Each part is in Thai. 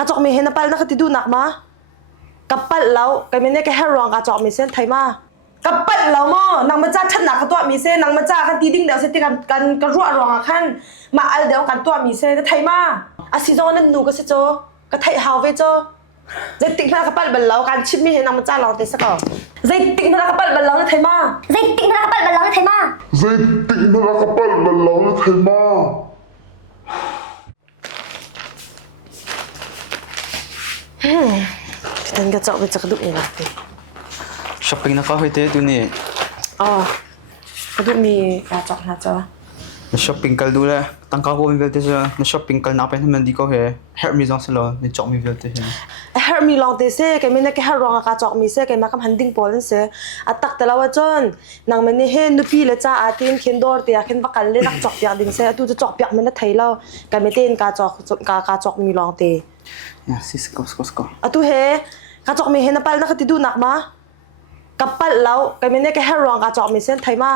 กระจกมีเห็นนับไปนักติดูหนักมากับปั้นแล้วก็ไม่ได้แค่ให้รองกระจกมีเส้นไทยมากับปั้นแล้วมั้งนางมาจ้าฉันหนักกับตัวมีเส้นนางมาจ้ากันตีดิ้งเดียวเส้นตีกันกระรั่วรองขั้นมาอันเดียวกันตัวมีเส้นไทยมาอาศิจงนั่นหนูก็สิโจก็ไทยฮาวเวโจใจติ่งพนักกับปั้นบัลแล้วกันชิดมีเห็นนางมาจ้าลองเตะสักก่อนใจติ่งพนักกับปั้นบัลแล้วไทยมาใจติ่งพนักกับปั้นบัลแล้วไทยมาZai tik na nakapal balang na kay ma. พี่ตันกระจกไปจะกระดุกเองนะพี่ shopping na ka hoite tu ni อ๋อกระดุกมีกระจกนะจ๊ะ na shopping kal dula tang ka ko mi velte sa na shopping kal na pen man di ko he her mi jong salo ni chok mi velte he เฮอร์มีลองเตเซ่แกไม่ได้แค่รองกระจกมีเซ่แกมาคำฮันดิ้งโพลนเซ่อัตตักแต่ละว่าจนนางมันนี่เห็นนุปีเลยจ้าอาทินเข็นดอร์เตียเข็นบักกันเลยนักจอกเปียกดิ้งเซ่ตูจะจอกเปียกมันได้ไทยแล้วแกไม่เต้นกระจกมีลองเต ya sis ko อะตูเฮกระจกมีเห็นนับไปนักติดูหนักมากับปั้นแล้วแกไม่ได้แค่รองกระจกมีเส้นไทยมา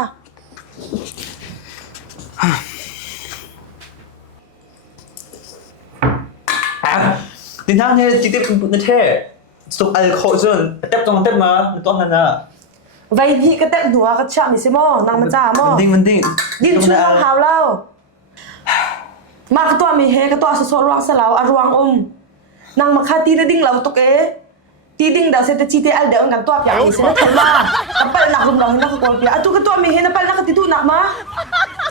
din thang he ti te pun na the stok al kho zon tep tong tep ma to na na ไว้นี่ก็แต่หนัวก็ช่างมีสิโมนางมาจ้าโม มันดิ้ง ดิ้นช่วยหาวแล้วมากตัวมีเฮก็ตัวสดๆรวงสลาวอรวงนางมาคาตีได้ดิ้งเหลาตกตีดิ้งเดาเซตจีเตอลเดากันตัวอย่างนี้เสร็จแล้วกับปั้นหนักรุมเราเห็นนักกอล์ฟอ่ะตัวก็ตัวมีเฮนับปั้นนักตีตู้หนักมา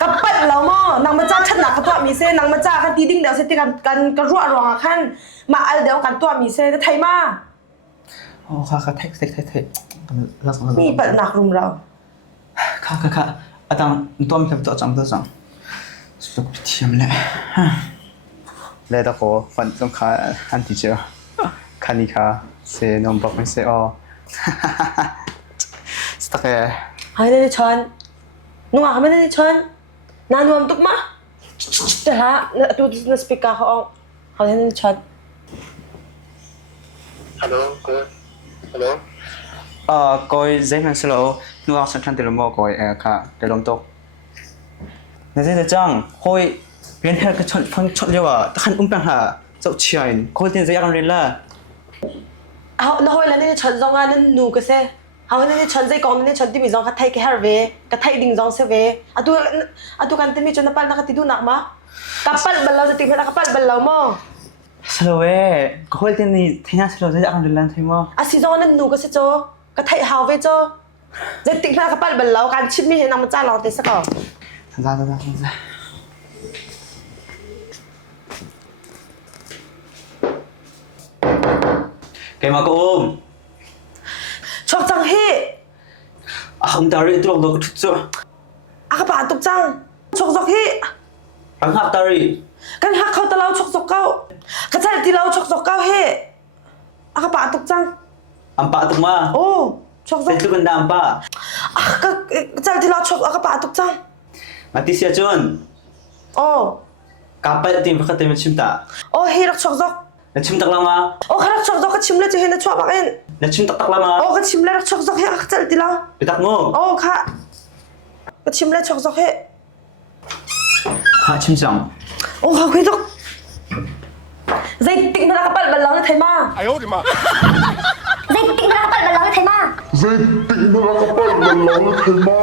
กับปั้นเราโมนางมาจ้าชัดหนักกับตัวมีเซนางมาจ้ากันตีดิ้งเดาเซตกันกระรั่วรองขั้นมาอัลเดากันตัวมีเซนไทยมา oh ka tek las มีปั้นหนักรุมเรา ka atang to mi to chang to chang stok thiam le le da ko fan chong kha an ti che khani kha se nom bak me se o stak e หายในช้อนนัวไม่ในช้อนนานวมตุกมาแต่ละตัวนักสปีกเกอร์เขาในช้อน Hello, good. Hello. koi zai man selo nuwa san than te lo mo koi kha te lom tok na zai da chang hoi ren her ka chot lewa ta khan pang ha chau chiain koi tin zai ang ren la เอาหน้าห้อยแล้วนี่ฉันจงงานนั่นหนูก็เซ่เอาเนี่ยฉันใจกองนี่ฉันที่มีจงคัดไทยแค่ฮาร์เวกับไทยดิ่งจงเซเวอะตัวกันที่มีจนนับปั้นนักติดูหนักมากับปั้นบัลเราจะตีเป็นนักปั้นบัลเราโม่ selo we koi tin ni thina selo zai ang ren lan thai mo อาศิจงนั่นหนูก็เซ่โจกับไทยฮาวเวโจจะตีเป็นนักปั้นบัลเราการชิดมีเห็นนำมาจ้าเราเตะสักก่อน za cái mà cô ôm ชอบจังเฮ่ không tao đi tôi đâu có thích chưa อากาศตกจังชกจกเฮ่ ăn hạt tao đi กันฮักเขาตะเราชกจกเก้ากระจายที่เราชกจกเก้าเฮ่อากาศตกจัง ăn bạ tụi mà โอ้ชกจก tên tôi cần làm bạ ก็กระจายที่เราชกอากาศตกจัง mà tí xe chôn โอ้ cà phê tìm phải tìm chim ta โอ้เฮ่รักชกจก là chim tắc lama โอ้ข้ารักชกจกก็ชิมเลยจะเห็นนะชอบมากเอง là chim tắc lama โอ้ก็ชิมเลยรักชกจกเฮ่กระจายที่เรา bị tắc ngô โอ้ค่ะก็ชิมเลยชกจกเฮ่ ha chim chẳng โอ้ค่ะคุยจกใจติ่งพนักปั้นบัลลังก์ไทยมา Ayaw, di ma. ใจติ่งพนักกับปั้นบัลแล้วไทยมา Zai tik na nakapal balang na kay ma.